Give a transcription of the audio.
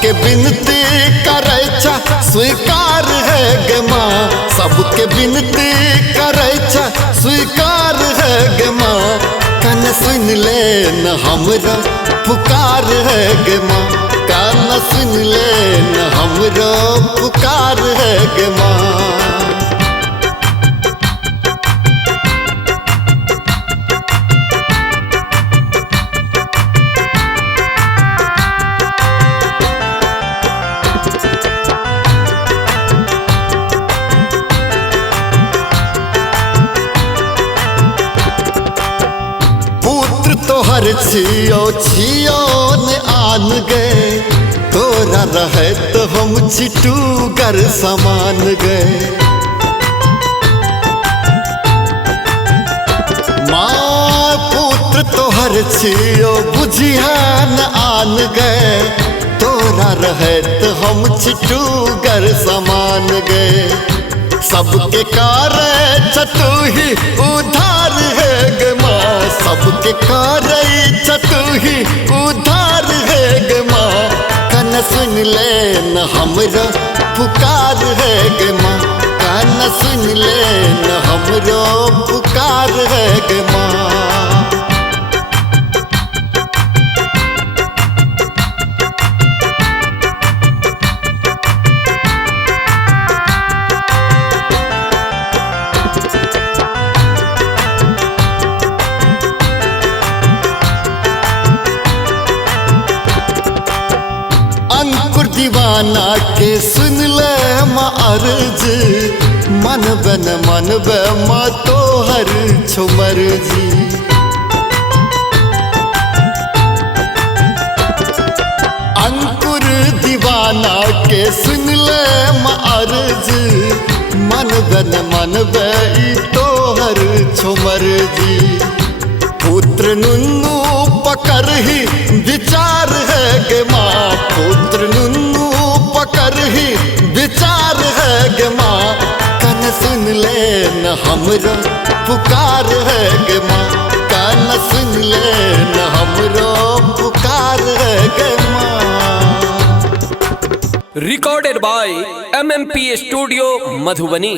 सबके बिनती करे छा स्वीकार है गे माँ, सबके बिनती करे छा स्वीकार है गे माँ। कान सुन ले न हमरा पुकार है गे माँ, कान सुन ले न हमरा पुकार है गे माँ। तोहर छियो छियो ने आन गए, तोरा रहे तो हम छिटू गर समान गए। माँ पुत्र तोहर छियो बुझिया न आन गए, तोरा रहे तो हम छिटू गर समान गए। सबके कार्य तू ही उधार है गे माँ, सबके कार्य तू ही उधार है गे माँ। कान सुन ले न हमरा पुकार है गे माँ, कान सुन ले न हमरा पुकार है गे माँ। अंकुर दीवाना के सुन ले माँ अर्ज, मन बन मन बे माँ तोहर छुमर जी। अंकुर दीवाना के सुन ले माँ अर्ज, मन बन मन बे तोहर छुमर जी। पुत्र नुन्नू पकड़ ही विचार है गे माँ, पुत्र नुन्नू पकड़ ही विचार है गे माँ। कान सुन ले न हमरा पुकार है गे माँ, कान सुन ले न हमरा पुकार है गे माँ। Recorded by MMP Studio, Madhubani।